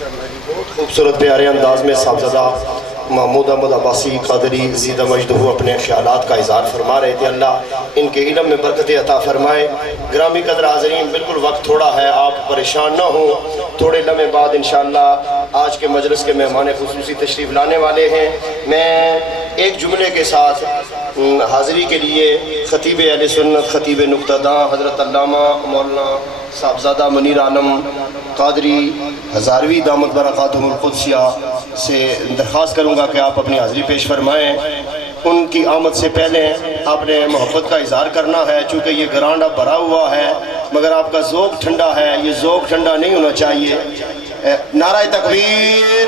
بہت خوبصورت پیارے انداز میں صاحبزادہ محمود احمد عباسی قادری زیدہ مجدہ اپنے خیالات کا اظہار فرما رہے تھے۔ اللہ ان کے علم میں برکت عطا فرمائے۔ گرامی قدر حاضرین، بالکل وقت تھوڑا ہے، آپ پریشان نہ ہوں، تھوڑے لمحے بعد انشاءاللہ آج کے مجلس کے مہمان خصوصی تشریف لانے والے ہیں۔ میں ایک جملے کے ساتھ حاضری کے لیے خطیب اہل سنت، خطیب نقطہ داں حضرت علامہ مولانا صاحبزادہ منیر عالم قادری ہزاروی دامت برکاتہم القدسیہ سے درخواست کروں گا کہ آپ اپنی حاضری پیش فرمائیں۔ ان کی آمد سے پہلے آپ نے محبت کا اظہار کرنا ہے، چونکہ یہ گرانڈ اب بھرا ہوا ہے، مگر آپ کا ذوق ٹھنڈا ہے، یہ ذوق ٹھنڈا نہیں ہونا چاہیے۔ نعرہ تکبیر،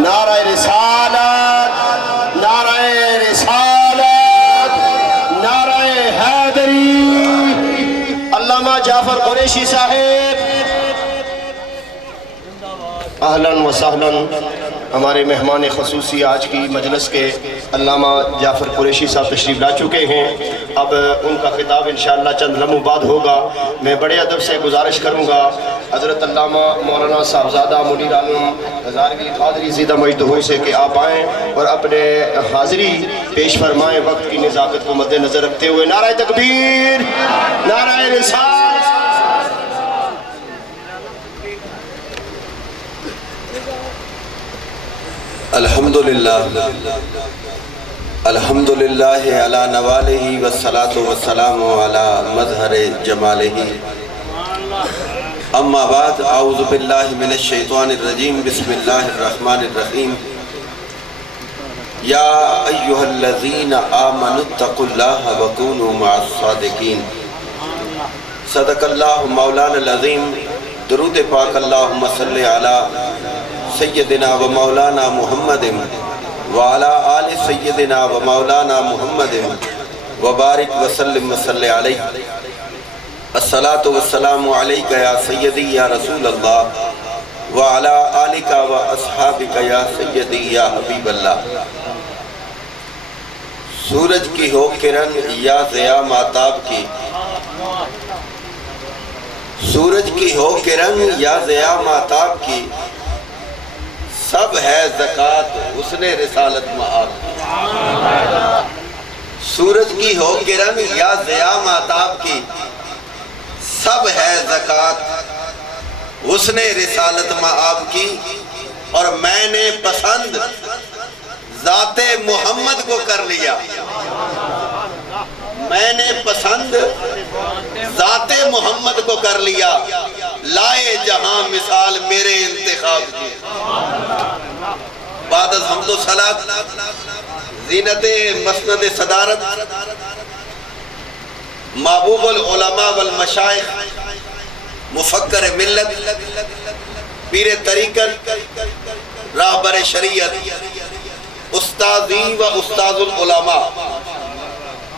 نعرہ رسالت، نعرہ رسالت، نعرہ حیدری۔ علامہ جعفر قریشی صاحب، اہلاً و سہلاً۔ ہمارے مہمان خصوصی آج کی مجلس کے علامہ جعفر قریشی صاحب تشریف لا چکے ہیں۔ اب ان کا خطاب انشاءاللہ چند لمحوں بعد ہوگا۔ میں بڑے ادب سے گزارش کروں گا حضرت علامہ مولانا صاحبزادہ منیر عالم ہزاروی قادری زیدہ مجدہ سے کہ آپ آئیں اور اپنے حاضری پیش فرمائیں وقت کی نزاکت کو مد نظر رکھتے ہوئے۔ نعرہ تکبیر، نعرہ رسالت۔ الحمدللہ علی نوالہ والصلاة والسلام علی مظہر جمالہ، اما بعد، اعوذ باللہ من الشیطان الرجیم، بسم اللہ الرحمن الرحیم۔ یا ایہا الذین آمنوا اتقوا اللہ وکونوا مع الصادقین۔ صدق اللہ مولانا العظیم۔ درود پاک اللہم صلی علی سیدنا و مولانا محمد وعلا آل سیدنا و مولانا محمد وبارک وسلم وصلی علیہ۔ الصلاة والسلام علیکہ یا سیدی یا رسول اللہ وعلا آلکہ و اصحابکہ یا سیدی یا حبیب اللہ۔ سورج کی ہو کرن یا ضیاء ماتاب کی، سورج کی ہو کرن یا ضیاء ماتاب کی، سب ہے زکوٰۃ حسن رسالت مآب کی۔ سورج کی ہو کرن یا ضیاء ماتاب کی، سب ہے زکوٰۃ حسن رسالت مآب کی۔ اور میں نے پسند ذات محمد کو کر لیا، میں نے پسند ذات محمد کو کر لیا، لائے جہاں مثال میرے انتخاب کی۔ بعد از حمد و صلاة، زینت مسند صدارت، محبوب العلماء والمشائخ، مفکر ملت، پیر طریقت، راہبر شریعت، استاذی و استاذ العلماء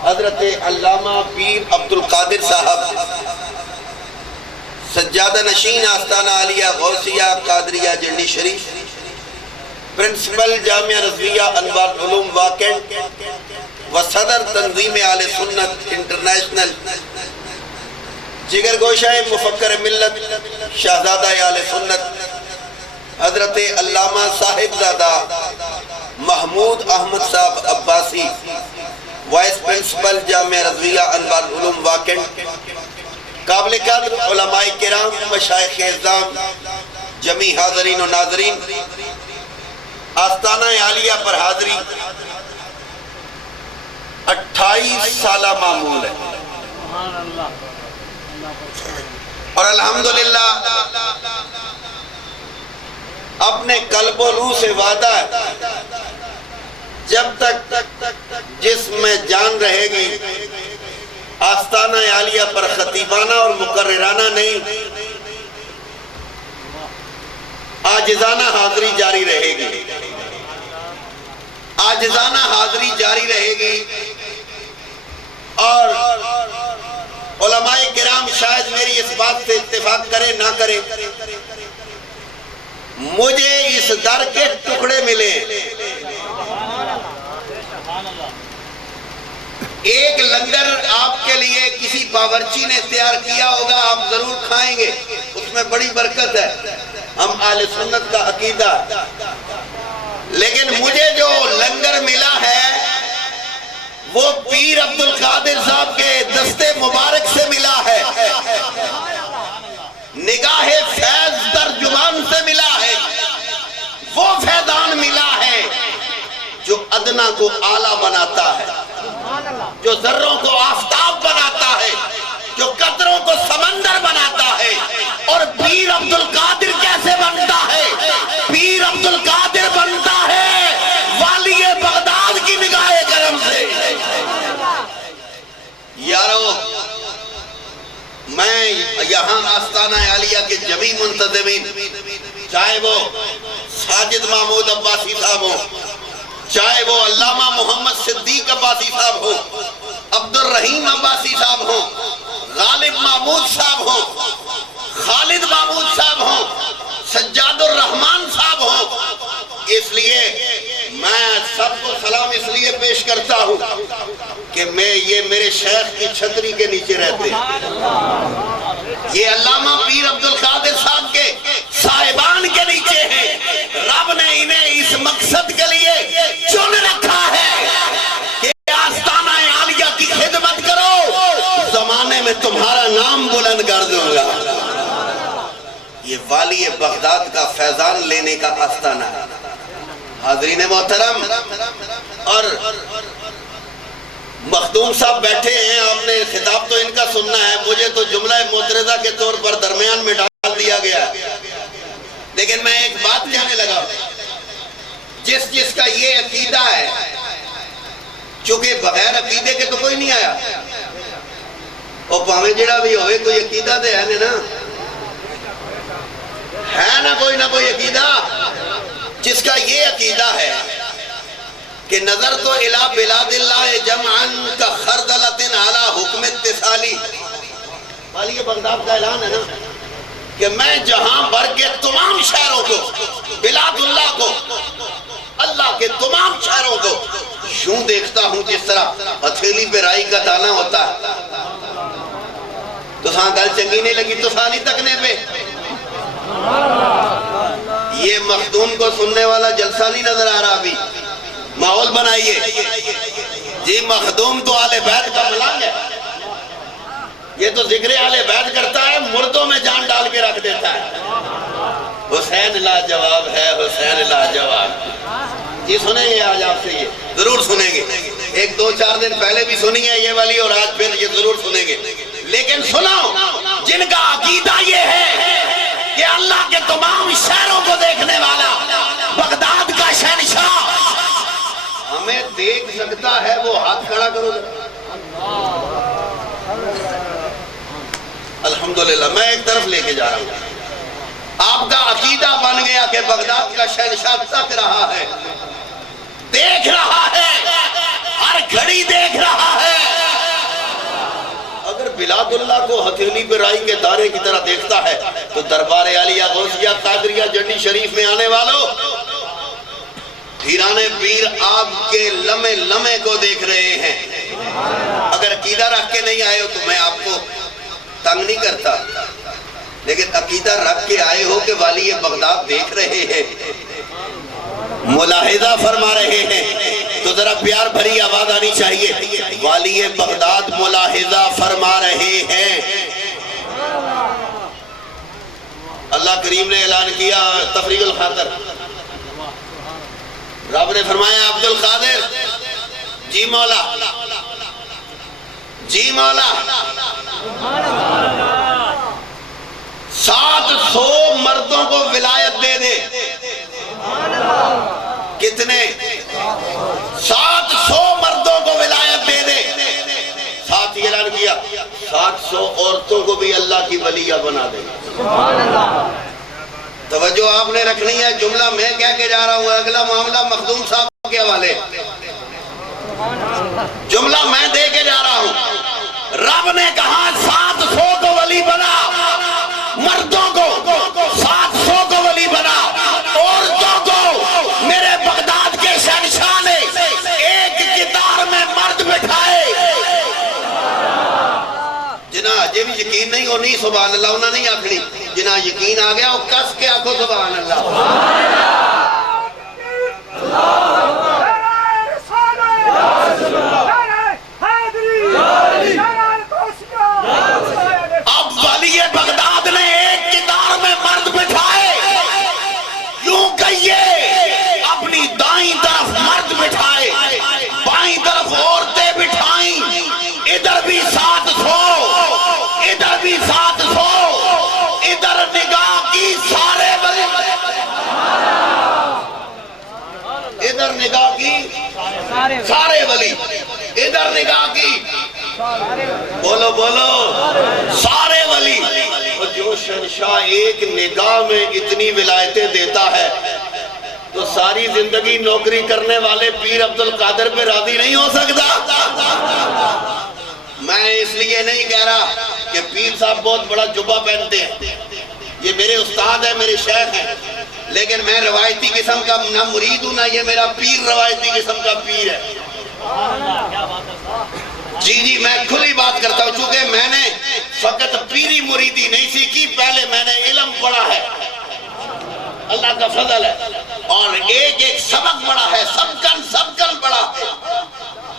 حضرت علامہ پیر عبدالقادر صاحب، سجادہ نشین آستانہ علیہ غوثیہ قادریہ جنڈی شریف، پرنسپل جامعہ رضویہ انوار علوم واکنڈ و صدر تنظیم اہل سنت انٹرنیشنل، جگر گوشہ مفکر ملت، شہزادہ اہل سنت حضرت علامہ صاحبزادہ محمود احمد صاحب عباسی، وائس پرنسپل جامعہ رضویہ انوار علوم واکنڈ، قابل قدر علماء کرام، مشائخ اعظام، جمیع حاضرین و ناظرین، آستانہ عالیہ پر حاضری 28 سالہ معمول ہے، اور الحمدللہ اپنے قلب و روح سے وعدہ ہے، جب تک جسم میں جان رہے گی آستانہ عالیہ پر خطیبانہ اور مقررانہ نہیں، عاجزانہ حاضری جاری رہے گی، عاجزانہ حاضری جاری رہے گی۔ اور علماء کرام شاید میری اس بات سے اتفاق کرے نہ کرے، مجھے اس در کے ٹکڑے ملے، ایک لنگر آپ کے لیے کسی باورچی نے تیار کیا ہوگا، آپ ضرور کھائیں گے، اس میں بڑی برکت ہے۔ ہم اہل سنت کا عقیدہ ہے، لیکن مجھے جو لنگر ملا ہے وہ پیر عبد القادر صاحب کے دستے مبارک سے ملا ہے، نگاہ فیض ترجمان سے ملا ہے، وہ فیضان ملا ہے جو ادنا کو اعلیٰ بناتا ہے، جو ذروں کو آفتاب بناتا ہے، جو قطروں کو سمندر بناتا ہے۔ اور پیر عبد القادر کیسے بنتا ہے؟ پیر عبد القادر بنتا ہے والی بغداد کی نگاہ کرم سے۔ یارو، میں یہاں آستانہ عالیہ کے جمی منتظمین، چاہے وہ ساجد محمود عباسی صاحب ہوں، چاہے وہ علامہ محمد صدیق عباسی صاحب ہوں، عبد الرحیم عباسی صاحب ہوں، غالب محمود صاحب ہوں، خالد محمود صاحب ہوں، سجاد الرحمان صاحب ہوں، اس لیے میں سب کو سلام اس لیے پیش کرتا ہوں کہ یہ میرے شیخ کی چھتری کے نیچے رہتے ہیں، یہ علامہ پیر عبد القادر صاحب کے صاحبان کے نیچے ہیں۔ رب نے انہیں اس مقصد کے لیے چن رکھا ہے کہ آستانہ عالیہ کی خدمت کرو، زمانے میں تمہارا نام بلند کر دوں گا۔ یہ والی بغداد کا فیضان لینے کا آستانہ ہے۔ حاضرین محترم، اور مخدوم صاحب بیٹھے ہیں، آپ نے خطاب تو ان کا سننا ہے، مجھے تو جملہ معترضہ کے طور پر درمیان میں ڈال دیا گیا، لیکن میں ایک بات کہنے لگا، جس کا یہ عقیدہ ہے، چونکہ بغیر عقیدے کے تو کوئی نہیں آیا، اور پاویں جڑا بھی ہوئے کوئی عقیدہ دے ہے نا کوئی عقیدہ، جس کا یہ عقیدہ ہے کہ نظر تو الہ بلاد اللہ جمعاً کا خردلۃ علی حکم اتصالی، والی بغداد کا اعلان ہے نا کہ میں جہاں بھر کے تمام شہروں کو، بلاد اللہ کو، اللہ کے تمام شہروں کو یوں دیکھتا ہوں جس طرح ہتھیلی پہ رائی کا دانہ ہوتا ہے۔ تو ساں گل چنگی نہیں لگی تو سانی تکنے پہ، یہ مخدوم کو سننے والا جلسہ نہیں نظر آ رہا ابھی، ماحول بنائیے جی۔ مخدوم تو آل بیت کا ملنگ ہے، یہ تو ذکر آل بیت کرتا ہے، مردوں میں جان ڈال کے رکھ دیتا ہے۔ حسین لاجواب ہے، حسین لاجواب، جی سنیں گے آج آپ سے، یہ ضرور سنیں گے، ایک دو چار دن پہلے بھی سنی ہے یہ والی، اور آج پھر یہ ضرور سنیں گے۔ لیکن سنو، جن کا عقیدہ یہ ہے کہ اللہ کے تمام شہروں کو دیکھنے والا، بغداد کا شہنشاہ ہمیں دیکھ سکتا ہے، وہ ہاتھ کھڑا کرو۔ الحمدللہ، میں ایک طرف لے کے جا رہا ہوں، آپ کا عقیدہ بن گیا کہ بغداد کا شہنشاہ تک رہا ہے، دیکھ رہا ہے، ہر گھڑی دیکھ رہا ہے۔ اگر بلاد اللہ کو ہتھیلی پہ رائی کے دارے کی طرح دیکھتا ہے تو دربار عالیہ غوثیہ قادریہ جنڈی شریف میں آنے والوں، پیران پیر آپ کے لمحے لمحے کو دیکھ رہے ہیں۔ اگر عقیدہ رکھ کے نہیں آئے ہو تو میں آپ کو تنگ نہیں کرتا، لیکن عقیدہ رکھ کے آئے ہو کہ والی بغداد دیکھ رہے ہیں، ملاحظہ فرما رہے ہیں، تو ذرا پیار بھری آواز آنی چاہیے، والی بغداد ملاحظہ فرما رہے ہیں۔ اللہ کریم نے اعلان کیا تفریق الخاطر، رب نے فرمایا عبد القادر، جی مولا، جی مولا، 700 مردوں کو ولایت دے دے۔ کتنے؟ 700 مردوں کو ولایت دے دے۔ ساتھ ہی اعلان کیا 700 عورتوں کو بھی اللہ کی ولیہ بنا دے۔ توجہ آپ نے رکھنی ہے، جملہ میں کہہ کے جا رہا ہوں، اگلا معاملہ مخدوم صاحب کے حوالے، جملہ میں دے کے جا رہا ہوں۔ رب نے کہا 700 کو ولی بنا، مردوں کو 700 کو ولی بنا، عورتوں کو میرے بغداد کے شہنشاہ نے ایک کتار میں مرد بٹھائے۔ جنہاں یہ بھی یقین نہیں ہونی، سبحان اللہ انہاں نہیں آکھنی، جنہاں یقین آ گیا اور کس کے آنکھوں سبحان اللہ. اب ولی بغداد نے ایک کتار میں مرد بٹھائے، یوں کہیے اپنی دائیں طرف مرد بٹھائے، بائیں طرف عورتیں بٹھائیں، ادھر بھی 700 ادھر بھی 700 ادھر نگاہ کی سارے ولی، ادھر نگاہ کی سارے ولی، ادھر نگاہ کی بولو بولو سارے ولی. اور جو شہنشاہ ایک نگاہ میں اتنی ولایتیں دیتا ہے تو ساری زندگی نوکری کرنے والے پیر عبدالقادر پہ راضی نہیں ہو سکتا. میں اس لیے نہیں کہہ رہا کہ پیر صاحب بہت بڑا جبہ پہنتے ہیں، یہ میرے استاد ہیں، میرے شیخ ہیں، لیکن میں روایتی قسم کا نہ مرید ہوں نہ یہ میرا پیر روایتی قسم کا پیر ہے. جی میں کھلی بات کرتا ہوں، چونکہ میں نے فقط پیری مریدی نہیں سیکھی، پہلے میں نے علم پڑھا ہے، اللہ کا فضل ہے، اور ایک ایک سبق پڑھا ہے، سبکن پڑھا ہے.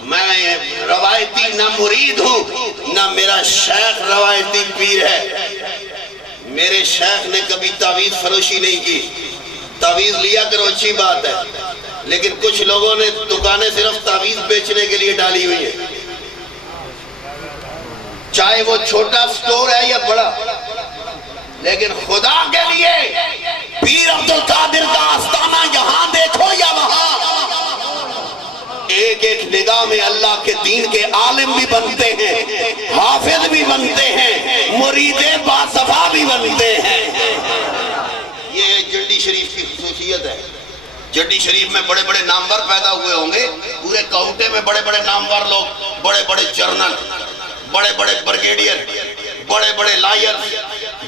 میں روایتی نہ مرید ہوں نہ میرا شیخ روایتی پیر ہے. میرے شیخ نے کبھی تعویذ فروشی نہیں کی. تعویذ لیا کرو اچھی بات ہے، لیکن کچھ لوگوں نے دکانیں صرف تعویذ بیچنے کے لیے ڈالی ہوئی ہیں، چاہے وہ چھوٹا سٹور ہے یا بڑا، لیکن خدا کے لیے پیر عبدالقادر کا آستانہ یہاں دیکھو یا وہاں، ایک ایک نگاہ میں اللہ کے دین کے عالم بھی بنتے ہیں، حافظ بھی بنتے ہیں، مرید باصفا بھی بنتے ہیں. یہ جنڈی شریف کی خصوصیت ہے. جنڈی شریف میں بڑے بڑے نامور پیدا ہوئے ہوں گے، پورے کاؤنٹے میں بڑے بڑے نامور لوگ، بڑے بڑے جرنل، بڑے بڑے برگیڈیئر، بڑے بڑے لائر،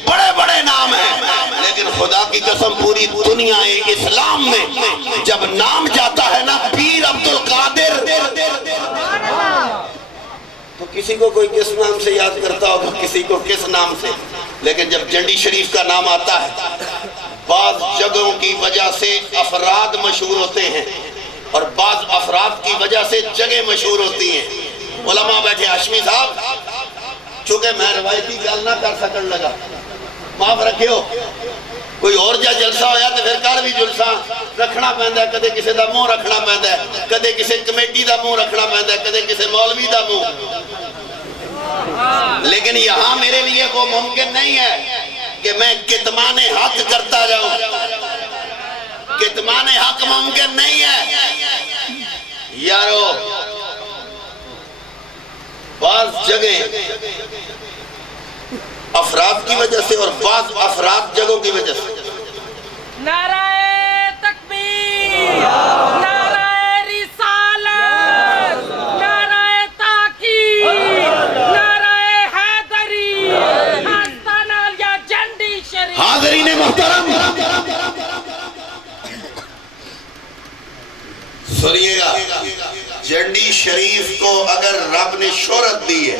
بڑے بڑے نام ہیں، لیکن خدا کی قسم پوری دنیا اسلام میں جب نام جاتا ہے نا پیر عبدالقادر، تو کسی کو کوئی کس نام سے یاد کرتا ہوگا، کسی کو کس نام سے، لیکن جب جنڈی شریف کا نام آتا ہے بعض جگہوں کی وجہ سے افراد مشہور ہوتے ہیں اور بعض افراد کی وجہ سے جگہ مشہور ہوتی ہیں. علماء بیٹھے، ہاشمی صاحب چونکہ میں روایتی گل نہ کر سکن لگا، معاف رکھیو، کوئی اور جا جلسہ ہویا تو پھر کر بھی جلسہ رکھنا پہندا ہے، کدے کسے دا منہ رکھنا پہندا ہے، کدے کسے کمیٹی دا منہ رکھنا پہندا ہے، کدے کسے مولوی دا منہ، لیکن یہاں میرے لیے وہ ممکن نہیں ہے کہ میں کتمان حق کرتا جاؤں. کتمان حق ممکن نہیں ہے یارو. بعض جگہ افراد کی وجہ سے اور بعض افراد جگہوں کی وجہ سے. نعرہ تکبیر، نعرہ رسالت، نعرہ تاکید، نعرہ حیدری، آستانہ یا جنڈی شریف. حاضرین محترم سنیے گا، جنڈی شریف کو اگر رب نے شہرت دی ہے،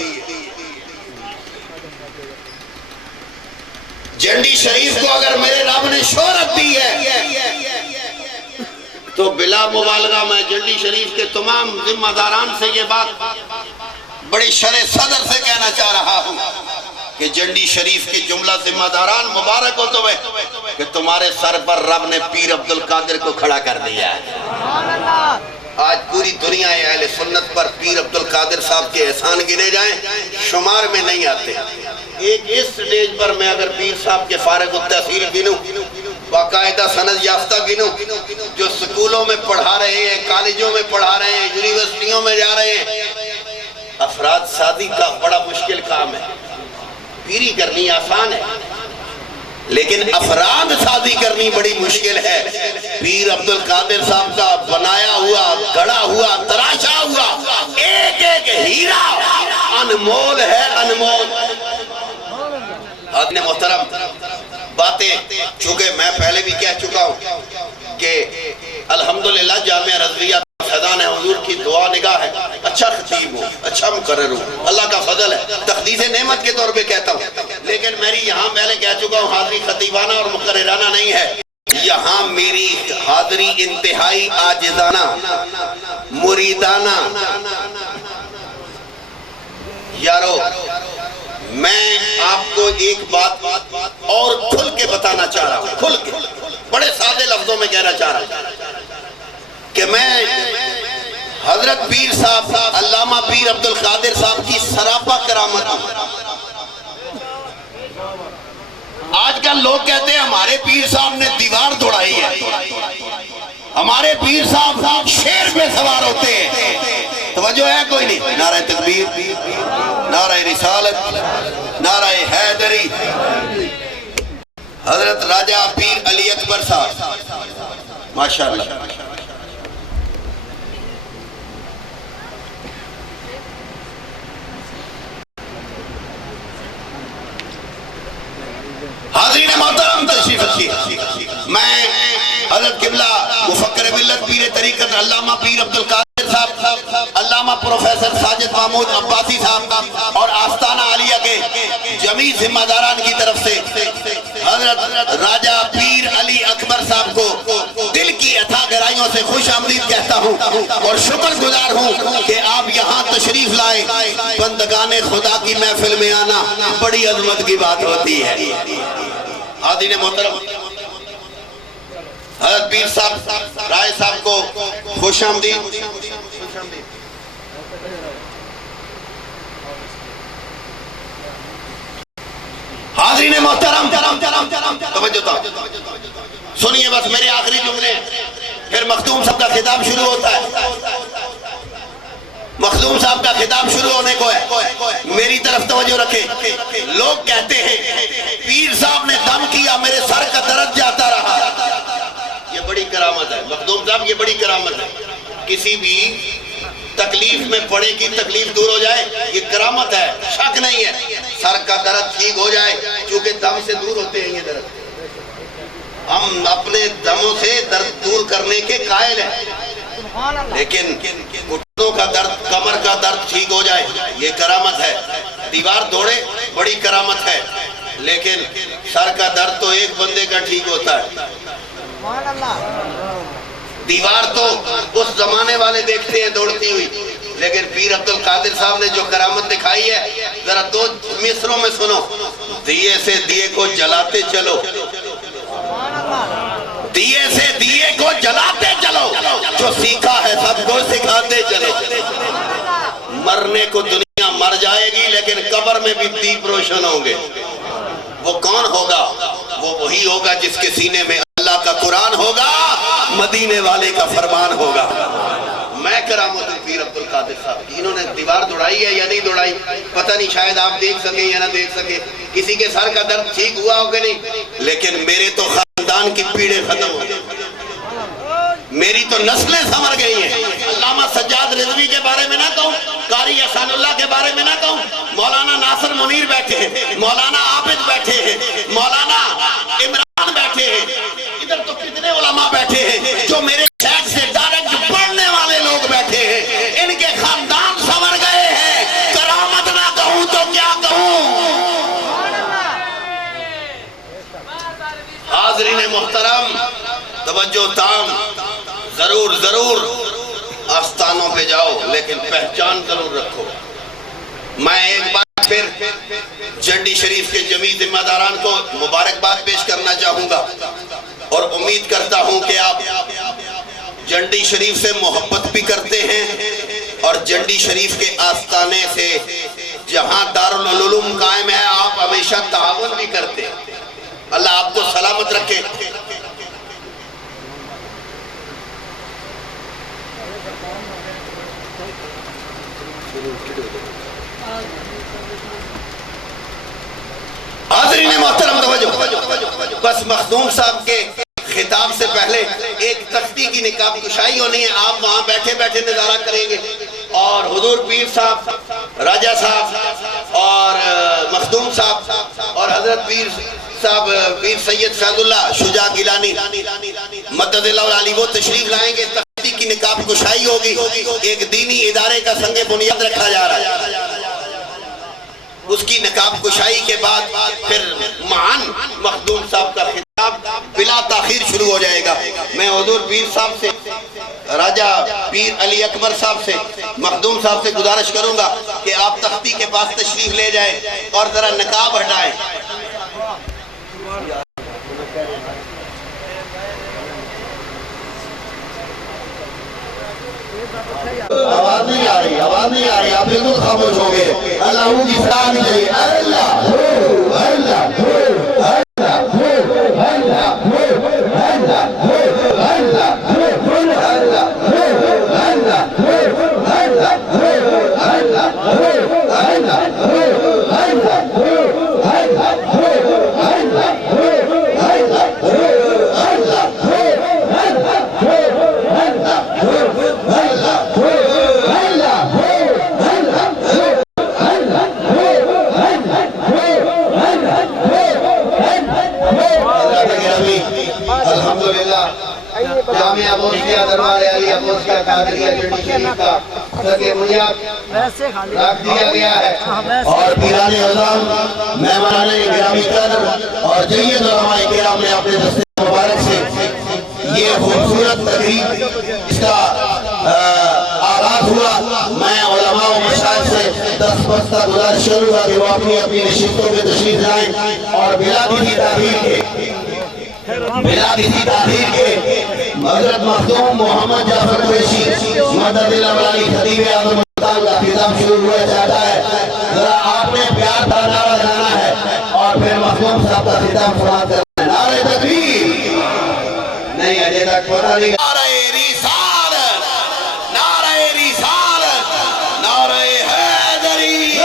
جنڈی شریف کو اگر میرے رب نے شہرت دی ہے تو بلا مبالغہ میں جنڈی شریف کے تمام ذمہ داران سے یہ بات بڑی شرح صدر سے کہنا چاہ رہا ہوں کہ جنڈی شریف کے جملہ ذمہ داران مبارک ہو تمہیں کہ تمہارے سر پر رب نے پیر عبدالقادر کو کھڑا کر دیا ہے. آج پوری دنیا اہل سنت پر پیر عبدالقادر صاحب کے احسان گنے جائیں شمار میں نہیں آتے. ایک اس سٹیج پر میں اگر پیر صاحب کے فارغ التحصیل گنوں، باقاعدہ سند یافتہ گنوں، جو سکولوں میں پڑھا رہے ہیں، کالجوں میں پڑھا رہے ہیں، یونیورسٹیوں میں جا رہے ہیں، افراد شادی کا بڑا مشکل کام ہے. پیری کرنی آسان ہے لیکن افراد شادی کرنی بڑی مشکل ہے. پیر عبدالقادر صاحب کا بنایا ہوا، گڑا ہوا، تراشا ہوا ایک ایک ہیرا انمول ہے، انمول. حضرت محترم باتیں چونکہ میں پہلے بھی کہہ چکا ہوں کہ الحمدللہ جامعہ رضویہ فیضان حضور کی دعا نگاہ ہے، اچھا خطیب ہوں، اچھا مقرر ہوں، اللہ کا فضل ہے، تقدیس نعمت کے طور پہ کہتا ہوں، لیکن لیکن میری یہاں پہلے کہہ چکا ہوں حاضری خطیبانہ اور مقررانہ نہیں ہے. یہاں میری حاضری انتہائی عاجزانہ مریدانہ. یارو میں آپ کو ایک بات اور کھل کے بتانا چاہ رہا ہوں, کھل کے بڑے سادے لفظوں میں کہنا چاہ رہا ہوں کہ میں حضرت پیر صاحب علامہ پیر عبد القادر صاحب کی سراپا کرامت ہوں. آج کل لوگ کہتے ہیں ہمارے پیر صاحب نے دیوار دوڑائی ہے, ہمارے پیر صاحب شیر پہ سوار ہوتے ہیں. توجہ ہے کوئی نہیں؟ نعرہ تکبیر, نعرہ رسالت, نعرہ حیدری. حضرت راجہ پیر علی اکبر صاحب ماشاءاللہ. حاضرین محترم تشریف رکھیے. میں حضرت قبلہ مفکر ملت پیر طریقت علامہ پیر عبد القادر صاحب, علامہ پروفیسر ساجد محمود عباسی صاحب اور آستانہ عالیہ کے جمیع ذمہ داران کی طرف سے حضرت راجہ پیر علی اکبر صاحب کو دل کی اتھا گہرائیوں سے خوش آمدید کہتا ہوں اور شکر گزار ہوں کہ آپ یہاں تشریف لائے. بندگان خدا کی محفل میں آنا بڑی عظمت کی بات ہوتی ہے. حاضرین محترم, حضرت پیر صاحب رائے صاحب کو خوش آمدید. حاضرین محترم توجہ تھا, سنیے بس میرے آخری جملے, پھر مخدوم صاحب کا خطاب شروع ہوتا ہے. مخدوم صاحب کا خطاب شروع ہونے کو ہے, میری طرف توجہ رکھیں. لوگ کہتے ہیں پیر صاحب نے دم کیا میرے سر کا درد جاتا رہا. یہ بڑی کرامت ہے مخدوم صاحب, یہ بڑی کرامت ہے. کسی بھی تکلیف میں پڑے کی تکلیف دور ہو جائے, یہ کرامت ہے, شک نہیں ہے. سر کا درد ٹھیک ہو جائے, چونکہ دم سے دور ہوتے ہیں یہ درد. ہم اپنے دموں سے درد دور کرنے کے قائل ہیں, لیکن گھٹنوں کا درد, کمر کا درد ٹھیک ہو جائے یہ کرامت ہے. دیوار دوڑے بڑی کرامت ہے, لیکن سر کا درد تو ایک بندے کا ٹھیک ہوتا ہے. دیوار تو اس زمانے والے دیکھتے ہیں دوڑتی ہوئی, لیکن پیر عبد القادر صاحب نے جو کرامت دکھائی ہے ذرا دو مصروں میں سنو. دیے سے دیے کو جلاتے چلو, دیے سے دیے کو جلاتے چلو, جو سیکھا ہے سب کو سکھاتے چلو. مرنے کو دنیا مر جائے گی, لیکن قبر میں بھی دیپ روشن ہوں گے. وہ کون ہوگا؟ وہ وہی ہوگا جس کے سینے میں اللہ کا قرآن ہوگا, مدینے والے کا فرمان ہوگا. میں کرامت پیر عبد القادر صاحب, انہوں نے دیوار دوڑائی ہے یا نہیں دوڑائی پتہ نہیں, شاید آپ دیکھ سکیں یا نہ دیکھ سکیں, کسی کے سر کا درد ٹھیک ہوا ہو کہ نہیں, لیکن میرے تو خاندان کی پیڑیں ختم ہو گئی, میری تو نسلیں سمر گئی ہیں. علامہ سجاد رضوی کے بارے میں نہ کہوں, قاری احسان اللہ کے بارے میں نہ کہوں, مولانا ناصر منیر بیٹھے ہیں, مولانا عابد بیٹھے ہیں, مولانا عمران بیٹھے ہیں, ادھر تو کتنے علماء بیٹھے ہیں جو میرے شیخ سے ڈائریکٹ پڑھنے والے لوگ بیٹھے ہیں. ان کے خاندان سمر گئے ہیں, کرامت نہ کہوں تو کیا کہوں. حاضرین محترم توجہ تام, ضرور ضرور آستانوں پہ جاؤ, لیکن پہچان ضرور رکھو. میں ایک بار پھر جنڈی شریف کے جمیع ذمہ داران کو مبارکباد پیش کرنا چاہوں گا, اور امید کرتا ہوں کہ آپ جنڈی شریف سے محبت بھی کرتے ہیں, اور جنڈی شریف کے آستانے سے جہاں دارالعلوم قائم ہے آپ ہمیشہ تعاون بھی کرتے ہیں. اللہ آپ کو سلامت رکھے. حاضرین محترم توجہ, بس مخدوم صاحب کے خطاب سے پہلے ایک تختی کی نقاب کشائی ہونی ہے, آپ وہاں بیٹھے بیٹھے نظارہ کریں گے, اور حضور پیر صاحب, راجہ صاحب اور مخدوم صاحب اور حضرت پیر صاحب پیر سید فیض اللہ شجاع گیلانی مدد اللہ علی وہ تشریف لائیں گے. تختی کی نقاب کشائی ہوگی, ایک دینی ادارے کا سنگ بنیاد رکھا جا رہا ہے. اس کی نقاب کشائی کے بعد پھر معان مخدوم صاحب کا خطاب بلا تاخیر شروع ہو جائے گا۔ میں حضور پیر صاحب سے، راجہ پیر علی اکبر صاحب سے، مخدوم صاحب سے گزارش کروں گا کہ آپ تختی کے پاس تشریف لے جائیں اور ذرا نقاب ہٹائیں۔ آواز نہیں آ رہی، آواز نہیں آ رہی، آپ بالکل خاموش ہو گئے۔ اللہ کی سلام چاہیے، اللہ اللہ جامعہ بوسیہ دربار عالیہ بوسیہ قادریہ جنڈی شریف کا سکے بنیاد رکھ دیا گیا ہے، اور پیران اعظم، مہمان گرامی قدر اور جید علماء کرام نے اپنے دستے مبارک سے یہ خوبصورت تقریب اس کا آغاز ہوا۔ میں علماء و مشائخ سے دستبستہ گزارش کروں گا کہ وہ اپنی اپنی نشستوں میں تشریف لائیں اور بلا کسی تاخیر کے حضرت مخدوم محمد جعفر قریشی مدد العلی خطیب اعظم ملتان کا خطاب شروع ہوا جاتا ہے۔ ذرا آپ نے پیار کا نعرہ لگانا ہے اور پھر مخدوم صاحب کا خطاب سماعت کرنا ہے۔ نعرہ تکبیر! نہیں اجے تک پتہ نہیں۔ نعرہ رسالت، نعرہ رسالت، نعرہ حیدری،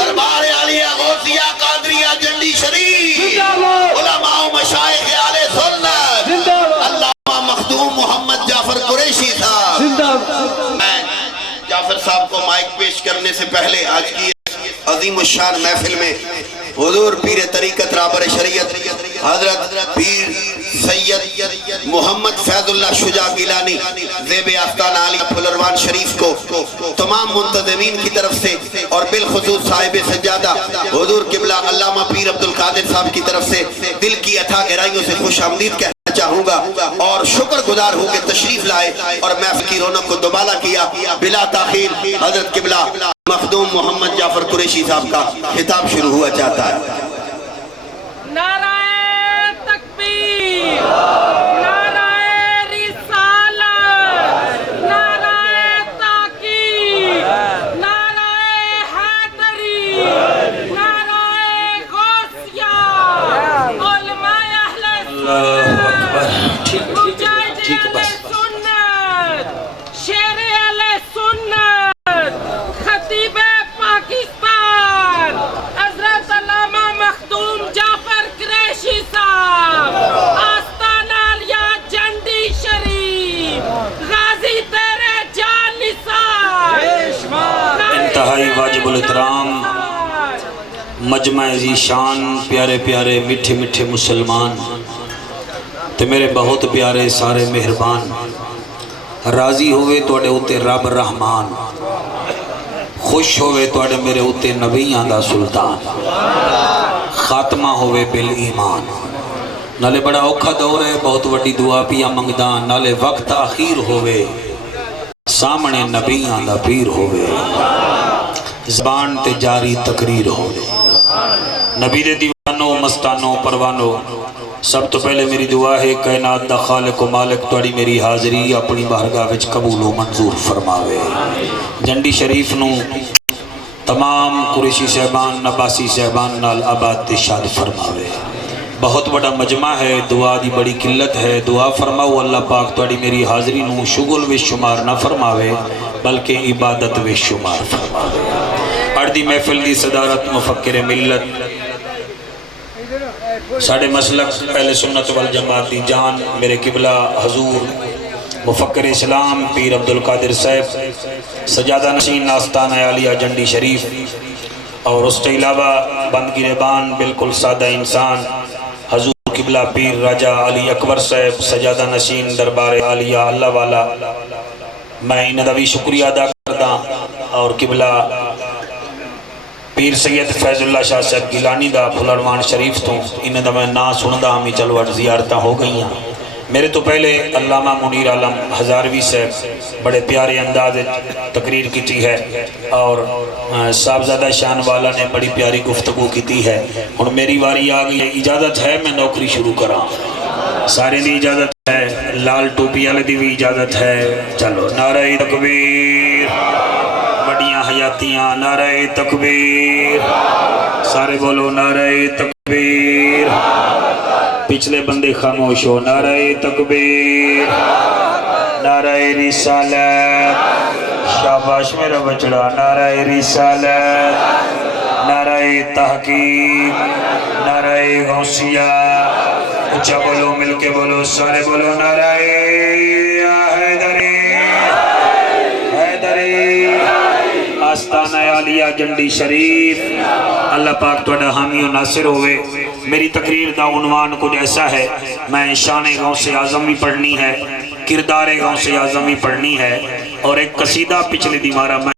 دربار عالیہ غوثیہ قادریہ جنڈی شریف، علماء و مشائخ اہل سنت، علامہ مخدوم محمد جعفر قریشی صاحب۔ میں جعفر صاحب کو مائک پیش کرنے سے پہلے آج کی عظیم الشان محفل میں حضور پیر طریقت رابر شریعت حضرت پیر سید محمد فیض اللہ شجاع گیلانی زیب آستان عالی پھلروان شریف کو تمام منتظمین کی طرف سے اور بالخصوص صاحب سجادہ حضور قبلہ علامہ پیر عبدالقادر صاحب کی طرف سے دل کی اتھا گہرائیوں سے خوش آمدید کہنا چاہوں گا اور شکر گزار ہو کے تشریف لائے اور محفل کی رونق کو دوبالا کیا۔ بلا تاخیر حضرت قبلہ مخدوم محمد جعفر قریشی صاحب کا خطاب شروع ہوا چاہتا ہے۔ نعرہ تکبیر، نعرہ رسالت، نعرہ تاکید، نعرہ حیدری، نعرہ غوثیہ، علماء اہل سنت، مجاہد اہل سنت، شیر اہل سنت، خطیب پاکستان حضرت علامہ مخدوم جعفر قریشی صاحب، آستان عالیہ جنڈی شریف، غازی تیرے جان نثار، انتہائی واجب الاحترام مجمع ذیشان، پیارے پیارے میٹھے میٹھے مسلمان تے میرے بہت پیارے سارے مہربان، راضی ہوئے توڑے اتے رب رحمان، خوش ہوئے توڑے میرے اتے نبیان دا سلطان، خاتمہ ہوئے بالایمان۔ نالے بڑا اوکھا دور ہے، بہت وڈی دعا پیا منگدان، نالے وقت آخیر ہوئے سامنے نبیان دا پیر ہوئے، زبان تے جاری تقریر ہوئے۔ نبی دے دیوانوں مستانوں پروانوں، سب تو پہلے میری دعا ہے کائنات دا خالق و مالک توڑی میری حاضری اپنی بارگاہ وچ قبول و منظور فرماوے۔ جنڈی شریف نو تمام قریشی صاحبان نباسی صاحبان نال آباد شاد فرماوے۔ بہت بڑا مجمع ہے، دعا دی بڑی قلت ہے، دعا فرماؤ اللہ پاک توڑی میری حاضری نو شغل و شمار نہ فرماوے بلکہ عبادت و شمار فرماوے۔ اردی محفل دی صدارت مفکر ملت ساڑھے مسلک اہل سنت والجماعت دی جان میرے قبلہ حضور مفکر اسلام پیر عبدالقادر صاحب سجادہ نشین آستان عالیہ جنڈی شریف، اور اس کے علاوہ بند گریبان بالکل سادہ انسان حضور قبلہ پیر راجہ علی اکبر صاحب سجادہ نشین دربار عالیہ اللہ والا، میں انہاں دا بھی شکریہ ادا کردا اور قبلہ پیر سید فیض اللہ شاہ صاحب گیلانی دا پھلروان شریف تو انہیں دا میں نا سندہ ہمیں چلو اٹھ زیارتہ ہو گئی ہیں میرے تو پہلے علامہ منیر عالم ہزاروی صاحب بڑے پیارے انداز تقریر کی ہے اور صاحبزادہ شان والا نے بڑی پیاری گفتگو کی ہے اور میری واری آگئی ہے اجازت ہے میں نوکری شروع کرا سارے دی اجازت ہے لال ٹوپی والے دی بھی اجازت ہے چلو نعرہ تکبیر بڑیاں حیاتیاں نعرہ تکبیر سارے بولو نعرہ تکبیر پچھلے بندے خاموش ہو نعرہ تکبیر نعرہ رسالت شاباش میرا بچڑا نعرہ رسالت نعرہ تحقیق نعرہ غوثیہ اچھا بولو مل کے بولو سارے بولو نعرہ حیدری حیدری آستانہ عالیہ جنڈی شریف اللہ پاک توڑا حامی و ناصر ہوئے میری تقریر دا عنوان کچھ ایسا ہے میں شان غوث اعظم بھی پڑھنی ہے کردار غوث اعظم بھی پڑھنی ہے اور ایک قصیدہ پچھلی دیوارہ میں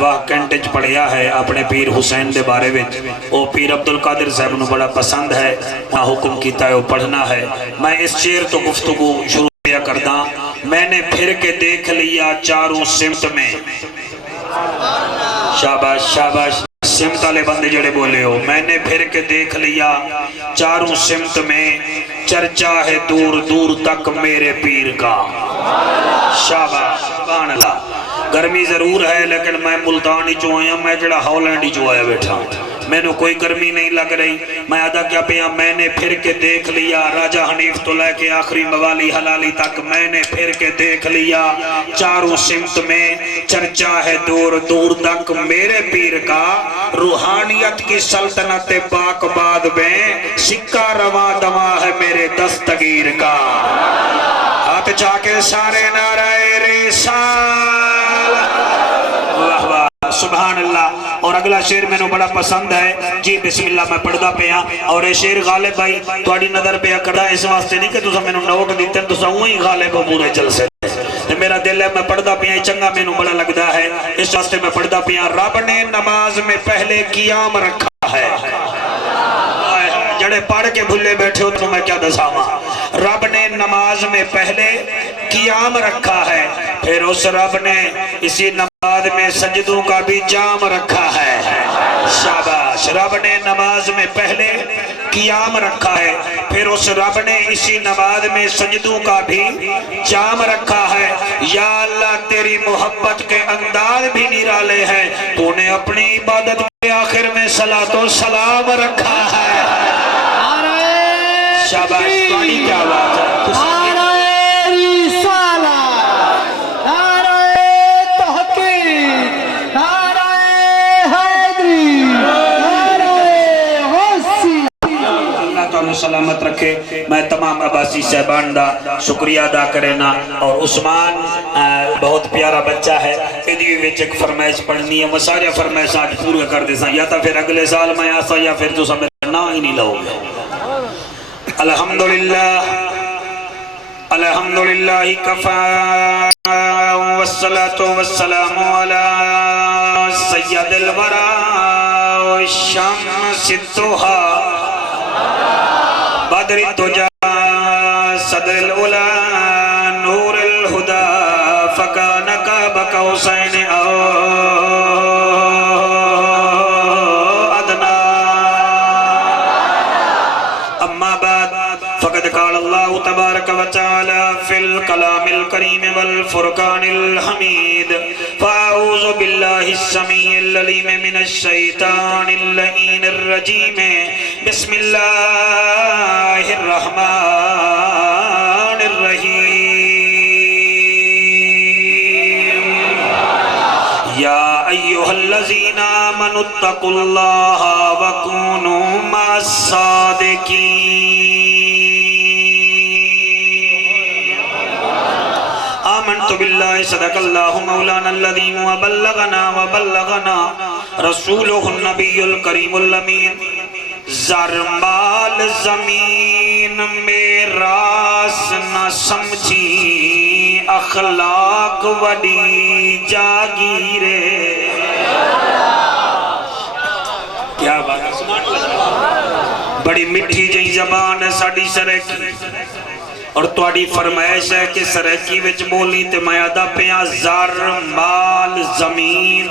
واہ کینٹج پڑھیا ہے اپنے پیر حسین دے بارے میں وہ پیر عبدالقادر صاحب نے بڑا پسند ہے وہاں حکم کیتا ہے وہ پڑھنا ہے میں اس شعر تو گفتگو شروع کیا کرتا میں نے پھر کے دیکھ لیا چاروں سمت میں شاباش شاباش سمت والے بندے جڑے بولے ہو میں نے پھر کے دیکھ لیا چاروں سمت میں چرچا ہے دور دور تک میرے پیر کا شاباش سبحان اللہ گرمی ضرور ہے لیکن میں ملتانی جو آیا میں جڑا ہالینڈی جو آیا بیٹھا میں نے کوئی گرمی نہیں لگ رہی میں آدھا کیا پیا میں نے پھر کے دیکھ لیا راجہ حنیف تو لے کے آخری موالی حلالی تک میں نے پھر کے دیکھ لیا چاروں سمت میں چرچا ہے دور دور تک میرے پیر کا روحانیت کی سلطنت پاک باد میں سکہ رواں دواں ہے میرے دستگیر کا ہاتھ جا کے سارے نعرہ رسالہ واہ واہ سبحان اللہ اور اگلا شعر میں نے بڑا پسند ہے جی بسم اللہ میں پڑھدا پیا اور یہ شعر غالب بھائی تواڈی نظر پیا کردا اس واسطے نہیں کہ تساں مینوں نوٹ دیتے تساں وہی غالب ہو پورے جلسے تے میرا دل ہے میں پڑھدا پیا چنگا مینوں بڑا لگدا ہے اس واسطے میں پڑھدا پیا رب نے نماز میں پہلے قیام رکھا ہے جڑے پڑھ کے بھلے بیٹھے ہو تو میں کیا دساواں رب نے نماز میں پہلے قیام رکھا ہے پھر اس رب نے اسی نماز میں سجدوں کا بھی جام رکھا ہے شاباش رب نے نماز میں پہلے قیام رکھا ہے پھر اس رب نے اسی نماز میں سجدوں کا بھی جام رکھا ہے یا اللہ تیری محبت کے انداز بھی نرالے ہیں تو نے اپنی عبادت کے آخر میں صلاۃ و سلام رکھا ہے شاباش پانی کیا بات ہے نعرہ رسالہ نعرہ تحقیق نعرہ حیدری نعرہ غوثیہ اللہ تعالیٰ سلامت رکھے میں تمام عباسی صاحبان دا شکریہ ادا کرنا اور عثمان بہت پیارا بچہ ہے ادھی وچ ایک فرمائش پڑھنی ہے وہ سارے فرمائش آج پورے کر دے سا یا تا پھر اگلے سال میں آسا یا پھر تو سب نا ہی نہیں لو گے الحمدللہ کفا والصلاة والسلام علی سید الورا والشمس الضحا بدر الدجا صدر العلا نور الہدا فکان قاب قوسین او ادنا اما بعد فقد قال اللہ تبارک و تعالی فی الکلام الکریم والفرقان الحمید فاعوذ باللہ السمیع العلیم من الشیطان اللعین الرجیم بسم اللہ الرحمن الرحیم یا ایہا الذین آمنوا اتقوا اللہ وکونوا مع الصادقین آمنت باللہ صدق اللہ مولانا الذین وبلغنا رسولہ النبی الکریم الامین زرمال زمین میں راس نہ سمجھی اخلاق وڈی جاگیرے بڑی مٹھی جئی زبان ہے ساڑی سریکی اور توڑی فرمائش ہے کہ سریکی وچ بولی تے میں ادا پیاں زر مال زمین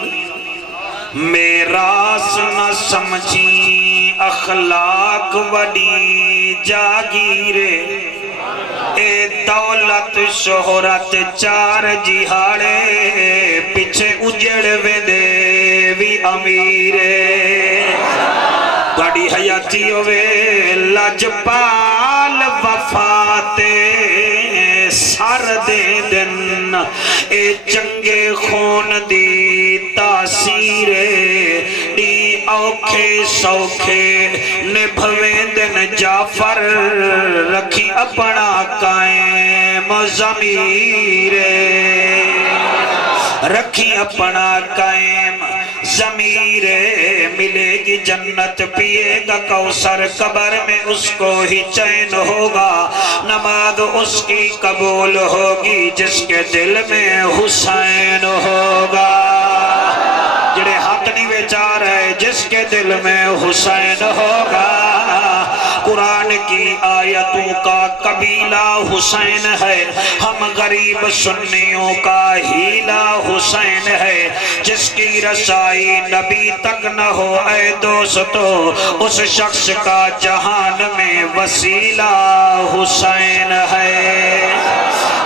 میراث نہ سمجھی اخلاق وڈی جاگیرے اے دولت شہرت چار جہاڑے پچھے اجڑ ویدے بھی امیرے بڑی حیاتی ہوئے لجپال وفاتے سر دے دن اے چنگے خون دی تاثیرے دی اوکھے سوکھے نبھویں دن جعفر رکھی اپنا قائم ضمیرے رکھی اپنا قائم ضمیرے ملے گی جنت پیے گا کوثر قبر میں اس کو ہی چین ہوگا نماز اس کی قبول ہوگی جس کے دل میں حسین ہوگا جڑے ہاتھ نہیں بیچار ہے جس کے دل میں حسین ہوگا قرآن کی آیتوں کا قبیلہ حسین ہے ہم غریب سنیوں کا ہیلہ حسین ہے جس کی رسائی نبی تک نہ ہو اے دوستو اس شخص کا جہان میں وسیلہ حسین ہے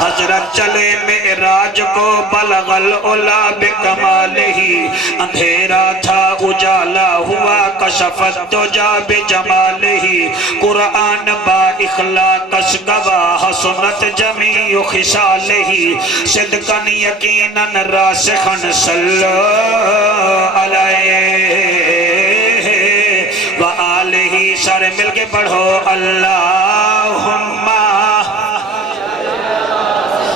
حضرت چلے معراج کو بلغ العلا بکمالہی اندھیرا تھا اجالا ہوا کشفت دجا بجمالہی قرآن با اخلاق گواہ حسنت جمیع خصالہی صدقاً یقیناً راسخاً صلی علیہ وآلہ سارے مل کے پڑھو اللہم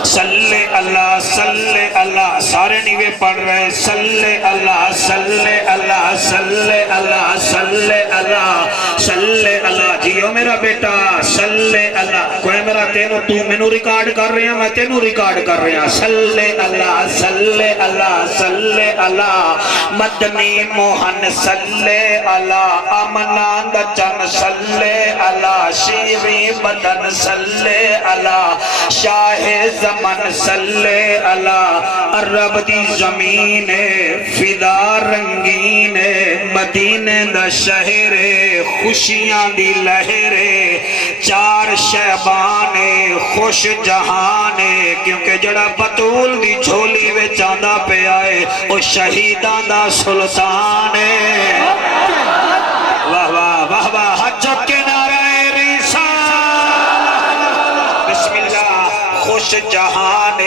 صلی اللہ صلی اللہ سارے نیوے پڑھ رہے صلی اللہ صلی اللہ صلی اللہ صلی اللہ صلی اللہ جیو میرا بیٹا صلی اللہ کوئی میرا تینوں تو مینوں ریکارڈ کر رہے ہیں میں تینوں ریکارڈ کر رہے ہیں صلی اللہ صلی اللہ صلی اللہ مدنی موہن صلی اللہ امنان دچن صلی اللہ شیری بدن صلی اللہ شاہ زمن صلی اللہ عرب دی زمین فدا رنگین مدینہ دا شہر خوشیاں دی لہر چار شہبان خوش جہان کیونکہ جڑا بطول دی جھولی وے چاندہ پہ آئے او شہیدان دا سلطان واہ واہ واہ واہ حجت کے نعرہ بسم اللہ خوش جہان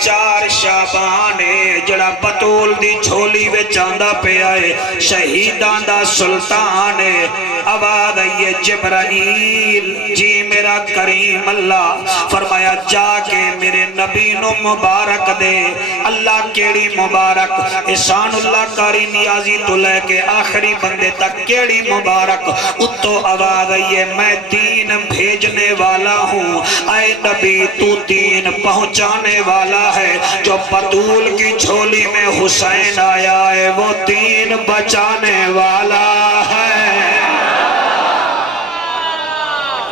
چار شابان جڑا بطول دی جھولی وے چاندہ پہ آئے شہیدان دا سلطان آواز آئیے جبرائیل جی میرا کریم اللہ فرمایا جا کے میرے نبی نو مبارک دے اللہ کیڑی مبارک احسان اللہ کاری نیازی تو لے کے آخری بندے تک کیڑی مبارک اتو آواز آئیے میں دین بھیجنے والا ہوں اے نبی تو دین پہنچانے والا ہے جو بطول کی جھولی میں حسین آیا ہے وہ دین بچانے والا ہے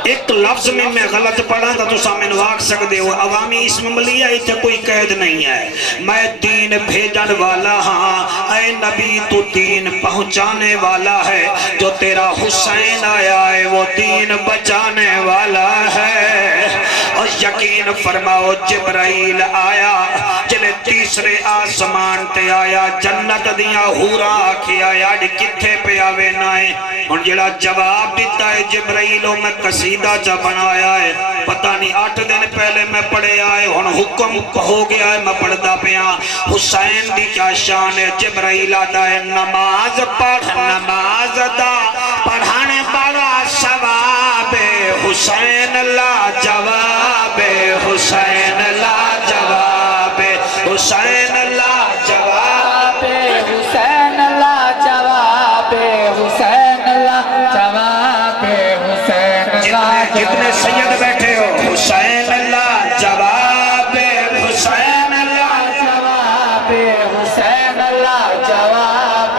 ایک لفظ میں غلط پڑھا تھا تو سامنے واقع سکتے ہو عوامی اسم ملیہ ایتے کوئی قید نہیں ہے میں دین بھیجن والا ہاں اے نبی تو دین پہنچانے والا ہے جو تیرا حسین آیا ہے وہ دین بچانے والا ہے اور یقین فرماؤ جبرائیل آیا جنہیں تیسرے آسمان تے آیا جنت دیا ہورا آکھی آیا کتھے پہ آوے نائے اور جڑا جواب دیتا ہے جبرائیلوں میں قصیدہ جا بنایا ہے پتہ نہیں 8 دن پہلے میں پڑھے آئے ہون حکم ہو گیا ہے میں پڑھتا پیا حسین دی کیا شان ہے جبرائیل آتا ہے نماز پڑھ نماز دا پڑھانے بڑا ثواب حسین لا جواب حسین لا جواب حسین لا جواب حسین لا جواب حسین لا جواب حسین لا جتنے سید بیٹھے ہو حسین لا جواب حسین لا جواب حسین لا جواب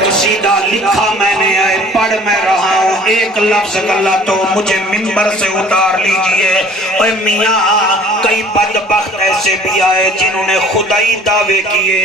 قصیدہ لکھا میں نے آئے اللہ تو مجھے منبر سے اتار لیجئے۔ اے میاں کئی بدبخت ایسے بھی آئے جنہوں نے خدائی دعوے کیے۔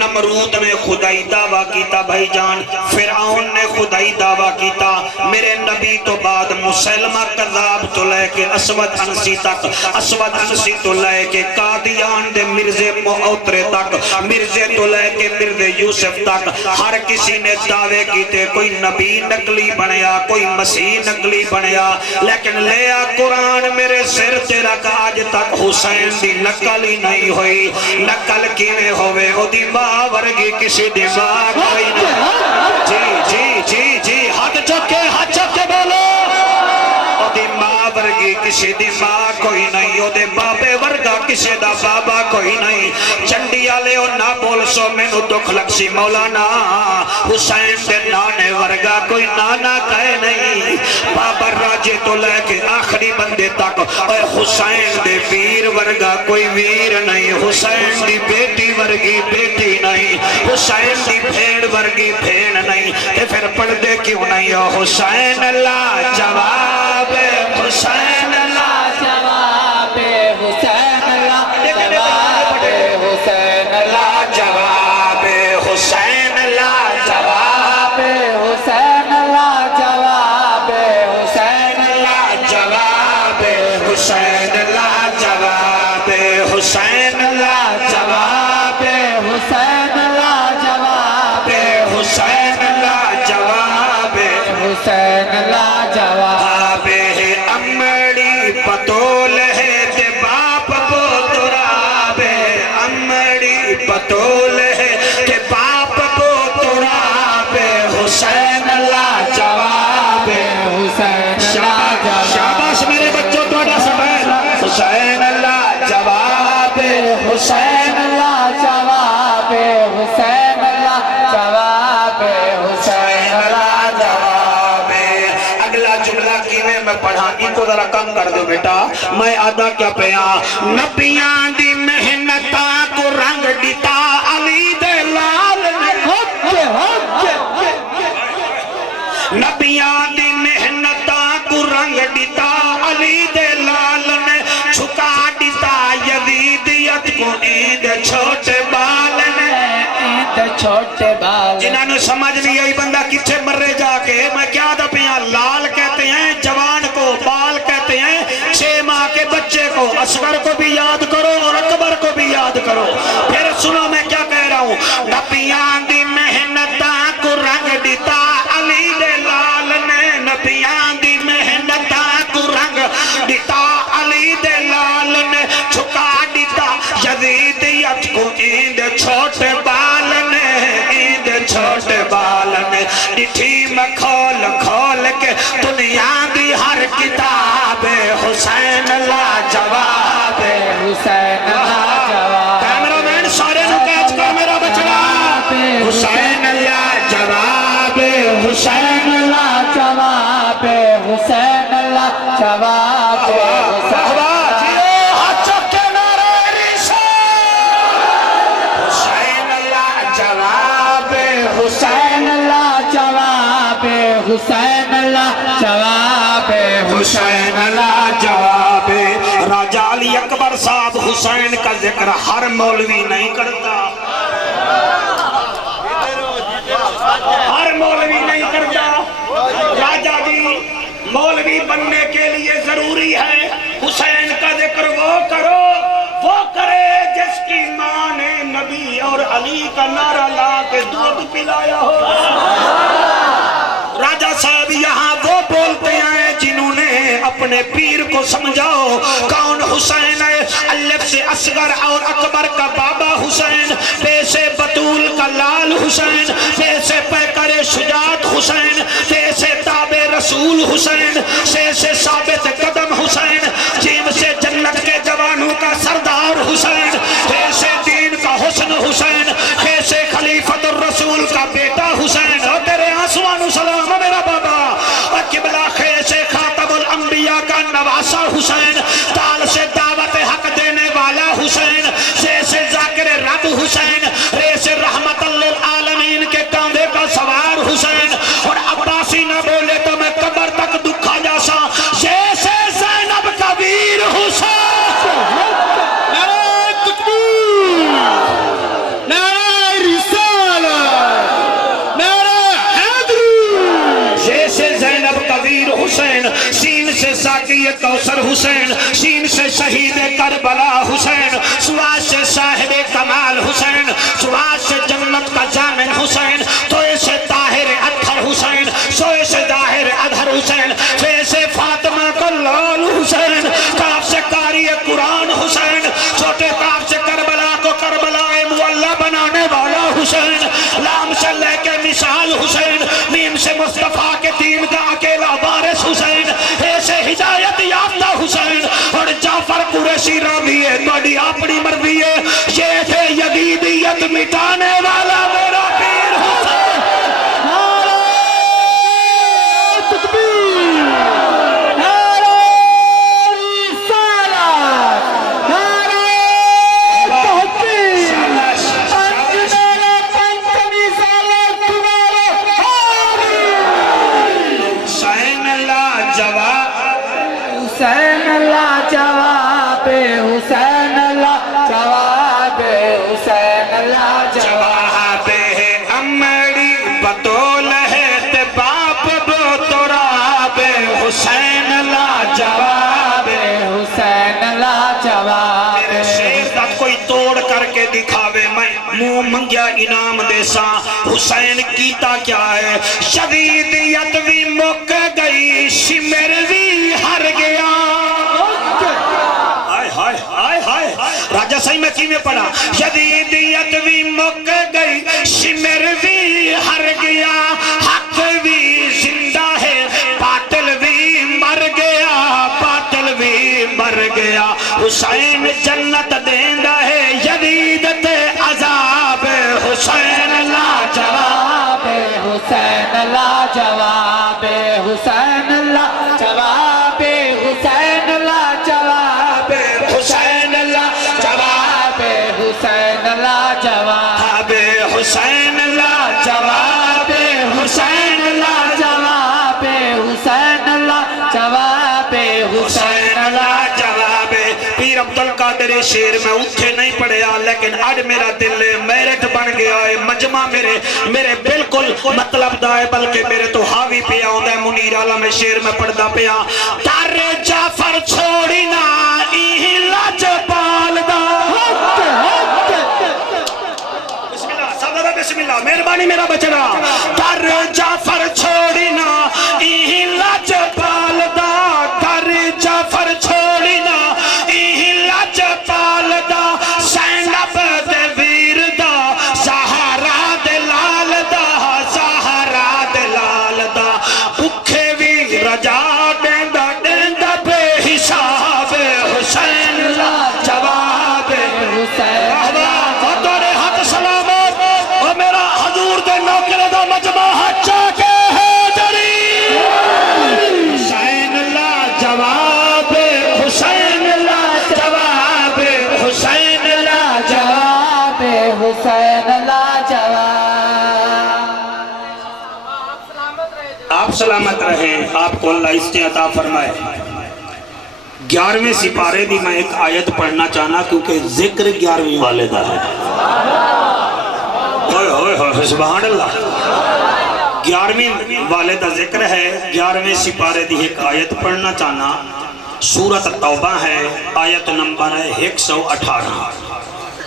نمرود نے خدائی دعویٰ کیتا بھائی جان، فرعون نے خدائی دعویٰ کیتا، میرے نبی تو بعد مسلمہ کذاب تو لے کے اسود انسی تک، اسود انسی تو لے کے قادیان دے مرزے معطرے تک، مرزے تو لے کے مرزے یوسف تک، ہر کسی نے دعوے کیتے، کوئی نبی نقلی بنیا، کوئی مسیح نقلی بنیا، لیکن لیا قرآن میرے سر تے رکھ آج تک حسین دی نقل ہی نہیں ہوئی۔ نقل کیویں ہوئے او دی ماں ورگی کسی دی ماں کوئی نہیں۔ جی جی جی جی ہاتھ چک کے بولو، او دی ماں ورگی کسی دی ماں کوئی نہیں، او دے بابے ورگا کسی دا بابا کوئی نہیں۔ چنڈی آلے او نہ بول سو میں نو دکھ لگ سی مولانا، حسین دے نانے ورگا کوئی نانا کہے نہیں۔ بابا راجے تو لے کے آخری بندے تک، اے حسین دے ویر ورگا کوئی ویر نہیں، حسین دی بیٹی ورگی بیٹی نہیں، حسین دی بھیڑ ورگی بھیڑ نہیں۔ تے پھر پڑھ دے کیوں نہیں ہو حسین لا جواب، حسین لا جواب، حسین لا جواب، حسین لا جواب، حسین لا جواب، حسین لا جواب، حسین لا جواب، حسین لا جواب، حسین لا جواب، حسین لا جواب، حسین لا جواب، حسین لا جواب۔ امڑی پتول ہے تے باپ بوتراب، امڑی پتول ہے تے باپ بوتراب، حسین لا جواب، حسین لا جواب، شاباش میرے بچوں توڑا سبین، حسین لا جواب، حسین لا جواب، حسین لا جواب، حسین لا جواب۔ اگلا جملہ کیویں میں پڑھا ان کو ذرا کم کر دو بیٹا، میں آدھا کیا پیا، نبیاں دی محنتاں کو رنگ دیتا علی دے لال نے، نبیاں دی محنتاں کو رنگ دیتا علی دے لال نے، چھکا دیتا یزیدیت کو عید چھوٹے بال نے۔ چھوٹے بال جنہاں نے سمجھ نہیں آئی بندہ کتھے مرے جا کے، میں کیا دا پیا، لال کہتے ہیں جوان کو، بال کہتے ہیں 6 ماہ کے بچے کو، اصغر کو بھی یاد کرو اور اکبر کو بھی یاد کرو۔ پھر سنو میں کیا کہہ رہا ہوں، نبیاں دی محنتاں کو رنگ دیتا علی دے لال نے، نبیاں دی محنتاں کو رنگ دیتا علی دے لال نے، چھکا دیتا یزیدیت کو عید چھوٹے بال نے، عید چھوٹے بال نے۔ ڈٹھی میں کھول کھول کے دنیا دی ہر کتاب، حسین لا جواب، حسین لا جواب، کیمرہ مین سارے نو کیچ کر میرا بچڑا، حسین لا جواب، حسین لا جواب، حسین لا جواب، حسین لا جواب، حسین لا جواب، حسین لا جواب۔ راجہ علی اکبر صاحب حسین کا ذکر ہر مولوی نہیں کرتا، ہر مولوی نہیں کرتا۔ راجہ جی مولوی بننے کے لیے ضروری ہے حسین کا ذکر وہ کرو، وہ کرے جس کی ماں نے نبی اور علی کا نعرہ لا کے دودھ پلایا ہو۔ راجہ صاحب یہاں وہ بولتے ہیں جنہوں نے اپنے پیر کو سمجھاؤ کون حسین ہے، الف سے اصغر اور اکبر کا بابا حسین، پے سے بطول کا لال حسین، پے سے پیکر شجاعت حسین، پے سے تابع رسول حسین، سے ثابت قدم حسین، جیم سے جنت کے جوانوں کا سردار حسین، پے سے دین کا حسن حسین، پے سے خلیفت الرسول کا بیٹا حسین۔ اور تیرے آنسوان سلام میرا بابا، اور قبلہ خے سے خاتم الانبیاء کا نواسا حسین، تال سے دعوت حق دینے والا حسین، سے ذاکر رب حسین، رے سے رحمت للعالمین کے کاندھے کا سوار حسین۔ اور عباسی نہ بولے تو میں قبر تک دکھا جا کوثر حسین، سین سے شہید کربلا حسین، سواس سے صاحب کمال حسین، سواس سے جنت کا ضامن حسین، توئے سے طاہر اطہر حسین، سوئے سے ظاہر اظہر حسین، فے سے فاطمہ کا لال حسین، کاف سے قاری قرآن حسین، چھوٹے کاف سے کربلا کو کربلا مولا بنانے والا حسین، لام سے لے کے مثال حسین، میم سے مصطفیٰ کے دین کا اکیلا وارث حسین، اے سے ہدایت یافتہ حسین، اور جعفر قریشی راوی ہے بڑی اپنی مرضی ہے، یہ تھے یزیدیت مٹانے والا میرا پیر حسین۔ نعرہ تکبیر، نعرہ رسالت، نعرہ تحقیق، انجمن پنجمی سالت تمہارا حامی، حسین لاجواب، حسین لاجواب، حسین لاجواب، حسین لاجواب، جواب ہے امڑی بطول ہے تباب بطراب، حسین لاجواب، حسین لاجواب، میرے شیر دا کوئی توڑ کر کے دکھاوے میں منہ منگیا انعام دے سا، حسین کیتا کیا ہے، شدیدیت بھی مک گئی، شمر بھی ہر گیا، ہائے ہائے ہائے راجہ صحیح میں کی میں پڑھا، شدیدیت بھی مک گئی، شمر بھی ہر گیا، حق بھی زندہ ہے، باطل بھی مر گیا، باطل بھی مر گیا، حسین جنت دیندہ ہے، یزید تے عذاب، حسین لاجواب، حسین لاجواب، حسین لاجواب، حسین لاجواب، حسین لاجواب، حسین لاجواب، حسین لاجواب، حسین لاجواب، حسین لاجواب، حسین لاجواب۔ پیر عبدالقادر شیر میں اٹھے نہیں پڑھیا، لیکن آج میرا دل میرٹ بن گیا ہے، مجمع میرے بالکل مطلب دا ہے، بلکہ میرے تو حاوی پیا ہوندہ ہے، منیر عالم شیر میں پڑھدا پیا، تار جعفر چھوڑی نا ایہی لاجپال دا، بسم اللہ سادہ بسم اللہ مہربانی میرا بچنا، تار جعفر چھوڑی نا ایہی لاجپال دا، تار جعفر چھوڑی نا ایہی لاجپال دا، سینب دے ویر دا، سہارا دے لال دا، سہارا دے لال دا، بکھے بھی رجا دیندہ دیندہ بے حساب، حسین لاجواب، حسین تورے ہاتھ سلامت، اور میرا حضور دے نوکرے دا مجمع ہچا کے حیدری، حسین لاجواب، حسین لاجواب، حسین لاجواب، لاجواب، حسین لاجواب، آپ سلامت رہیں، آپ کو اللہ اس نے عطا فرمائے۔ 11ویں سپارے دی میں ایک آیت پڑھنا چاہنا کیونکہ ذکر 11ویں والے دا ہے، ہوئے ہوئے ہوئے سبحان اللہ، 11ویں والے دا ذکر ہے، 11ویں سپارے دی ایک آیت پڑھنا چاہنا، سورۃ توبہ ہے، آیت نمبر ہے 118۔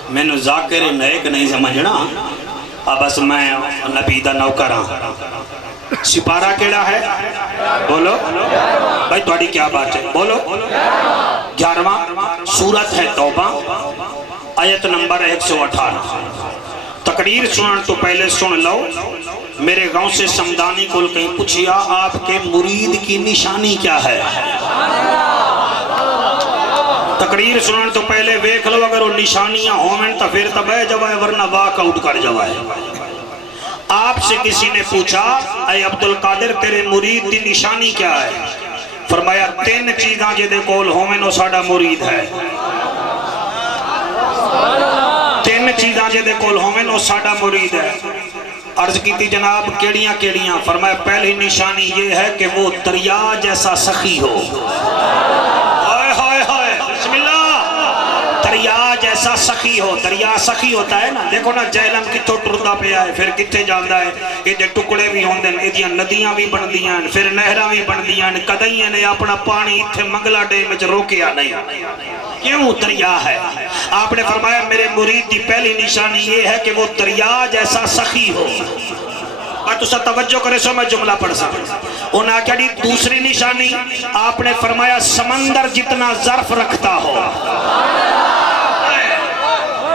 میں نے ذاکر نیک نہیں سمجھنا، اب بس میں نبی دا نوکر ہاں۔ سپارہ کیڑا ہے بولو بھائی تھوڑی کیا بات ہے بولو، 11واں سورت ہے توبہ، آیت نمبر 118۔ تقریر سنن تو پہلے سن لو، میرے گاؤں سے سمدانی کو کہیں پوچھیا آپ کے مرید کی نشانی کیا ہے، تقریر سنن تو پہلے ویکھ لو، اگر وہ نشانیاں ہومن تو پھر تبہ جوائے ورنہ واک آؤٹ کر جوائے۔ آپ سے کسی نے پوچھا اے عبدالقادر تیرے مرید دی نشانی کیا ہے، فرمایا 3 چیزاں جے دے کول ہومن وہ ساڑا مرید ہے، 3 چیزاں جے دے کول ہومن وہ ساڑا مرید ہے۔ عرض کی تھی جناب کیڑیاں کیڑیاں، فرمایا پہلی نشانی یہ ہے کہ وہ دریا جیسا سخی ہو، ایسا سخی ہو. دریا سخی ہوتا ہے نا, دیکھو نا جہلم کتوں ٹردا پیا ہے, پھر کتنے جانا ہے, یہ ٹکڑے بھی ہوندے ہیں, یہ ندیاں بھی بندیاں, پھر نہراں بھی بندیاں, کدیاں نے اپنا پانی اتنے منگلا ڈیم وچ روکیا نہیں. کیوں؟ دریا ہے. آپ نے فرمایا میرے مرید کی پہلی نشانی یہ ہے کہ وہ دریا جیسا سخی ہو. اور تو سب توجہ کرے سو میں جملہ پڑھ سکتا. انہوں نے کہا دوسری نشانی آپ نے فرمایا سمندر جتنا ظرف رکھتا ہو.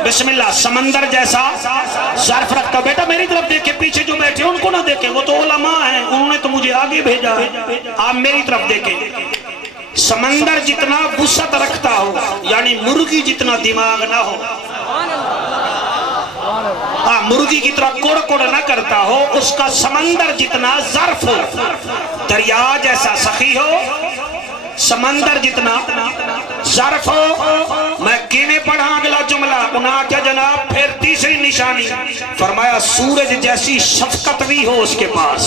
بسم اللہ, سمندر جیسا ظرف رکھتا ہو. بیٹا میری طرف دیکھے, پیچھے جو بیٹھے ان کو نہ دیکھے, وہ تو علماء ہیں, انہوں نے تو مجھے آگے بھیجا ہے. آپ میری طرف دیکھیں. سمندر جتنا وسعت رکھتا ہو, یعنی مرغی جتنا دماغ نہ ہو, مرغی کی طرح کوڑ کوڑ نہ کرتا ہو, اس کا سمندر جتنا ظرف ہو. دریا جیسا سخی ہو, سمندر جتنا ظرف ہو. میں کینے پڑھا اگلا جملہ. انہاں کیا جناب پھر تیسری نشانی فرمایا سورج جیسی شفقت بھی ہو اس کے پاس,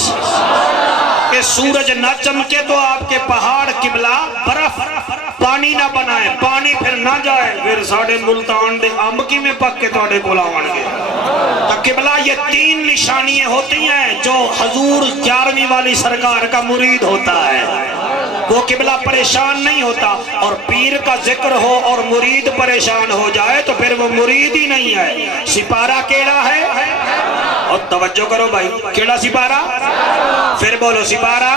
کہ سورج نہ چمکے تو آپ کے پہاڑ قبلہ برف پانی نہ بنائے, پانی پھر نہ جائے, پھر ساڑھے ملتان دے امکی میں پک کے توڑے کو لاؤن گے. تو قبلہ یہ تین نشانیاں ہوتی ہیں جو حضور 11ویں والی سرکار کا مرید ہوتا ہے. وہ قبلہ پریشان نہیں ہوتا, اور پیر کا ذکر ہو اور مرید پریشان ہو جائے تو پھر وہ مرید ہی نہیں ہے. سپارہ کیڑا ہے, اور توجہ کرو بھائی, کیڑا سپارہ, پھر بولو سپارہ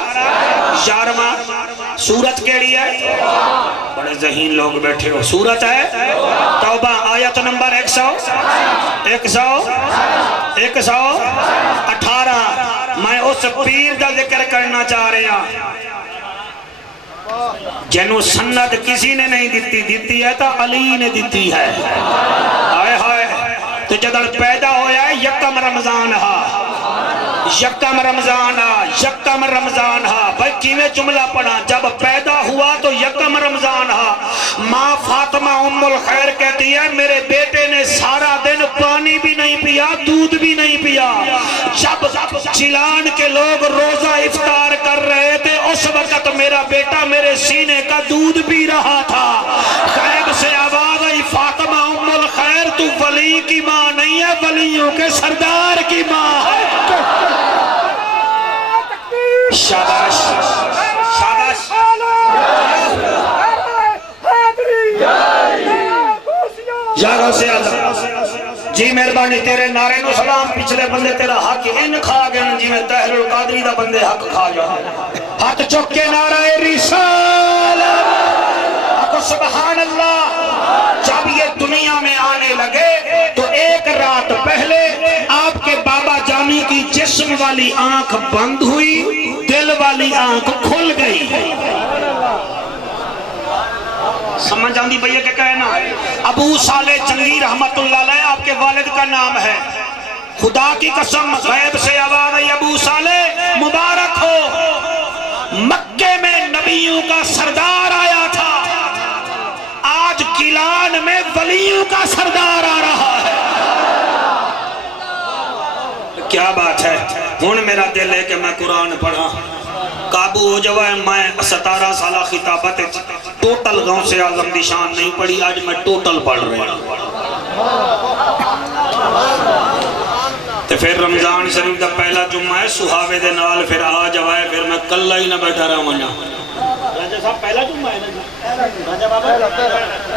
11واں. سورت کیڑی ہے, بڑے ذہین لوگ بیٹھے ہو, سورت ہے توبہ آیت نمبر 118. میں اس پیر دا ذکر کرنا چاہ رہے ہیں جنہوں سند کسی نے نہیں دیتی ہے تو علی نے دیتی ہے. آئے ہائے, تو جدر پیدا ہویا ہے یکم رمضان ہا, یکم رمضان ہا, یکم رمضان ہا. بھائی کیویں جملہ پڑھا, جب پیدا ہوا تو یکم رمضان ہا. ماں فاطمہ ام الخیر کہتی ہے میرے بیٹے نے سارا دن پانی بھی نہیں پیا, دودھ بھی نہیں پیا. جب چلان کے لوگ روزہ افطار کر رہے تھے اس وقت میرا بیٹا میرے سینے کا دودھ پی رہا تھا. غیب سے آواز آئی فاطمہ ام الخیر تو ولی کی ماں نہیں ہے, ولیوں کے سردار کی ماں ہے. شاباش شاباش. یاروں سے جی مہربانی تیرے نعرے نو سلام, پچھلے بندے تیرا حق ان کھا گئے جی میں طاہر القادری دا بندے حق کھا گیا. ہاتھ چک کے نعرہ رسالت, آقا سبحان اللہ. جب یہ دنیا میں آنے لگے تو ایک رات پہلے آپ کے بابا جانی کی جسم والی آنکھ بند ہوئی, دل والی آنکھ کھل گئی. سمجھ آندی بھئیے کہ کہنا. ابو صالح جنگی رحمت اللہ علیہ آپ کے والد کا نام ہے. خدا کی قسم غیب سے آواز آئی ابو صالح مبارک ہو, مکے میں نبیوں کا سردار آیا تھا, آج گیلان میں ولیوں کا سردار آ رہا ہے. کیا بات ہے. ہن میرا دل ہے کہ میں قرآن پڑھا, قابو ہو جوائے. میں 17 سالہ خطابت ٹوٹل گاؤں سے اعظم دی شان نہیں پڑھی, آج میں ٹوٹل پڑھ رہا ہوں. تو پھر رمضان شریف دا پہلا جمعہ ہے, سہاوے دے نال پھر آ جوائے, پھر میں کلہ ہی نہ بیٹھا رہا ہوں. راجہ صاحب پہلا جمعہ ہے نا, راجہ بابا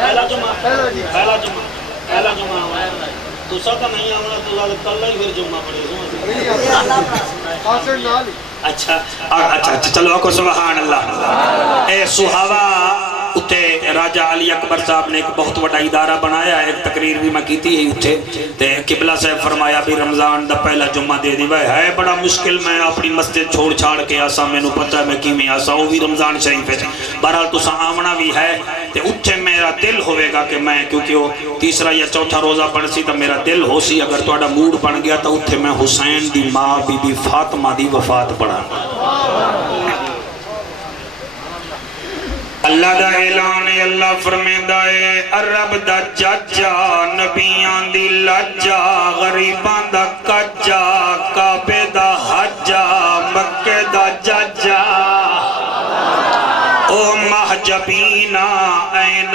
پہلا جمعہ ہے. تو سب کا نہیں آمنا تو کلہ ہی پھر جمعہ پڑھے. اچھا چلو کو سبحان اللہ. اے سہاوا اتے راجہ علی اکبر صاحب نے ایک بہت بڑا ادارہ بنایا ہے, ایک تقریر بھی میں کیتی ہے اتے. تے قبلہ سے فرمایا بھی رمضان دا پہلا جمعہ دے دی بھائی ہے بڑا مشکل, میں اپنی مسجد چھوڑ چھاڑ کے آسا, میں نو پتہ ہے میں کی میں آسا, وہ بھی رمضان شریف ہے. بہرحال تو آمنا بھی ہے. تے اتے میرا دل ہوئے گا کہ میں, کیونکہ وہ تیسرا یا چوتھا روزہ بن سی تو میرا دل ہو سی, اگر توڑا موڈ بن گیا تو اتے میں حسین دی ماں بی بی فاطمہ دی وفات پڑھا. اللہ دا اعلان ہے, اللہ فرمیندہ ہے عرب دا ججا, نبیان دی لجا, غریبان دا کجا, کعبے دا حجا, مکے دا ججا. او محجبینا این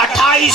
28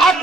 8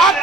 8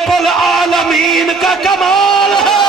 رب العالمین کا کمال ہے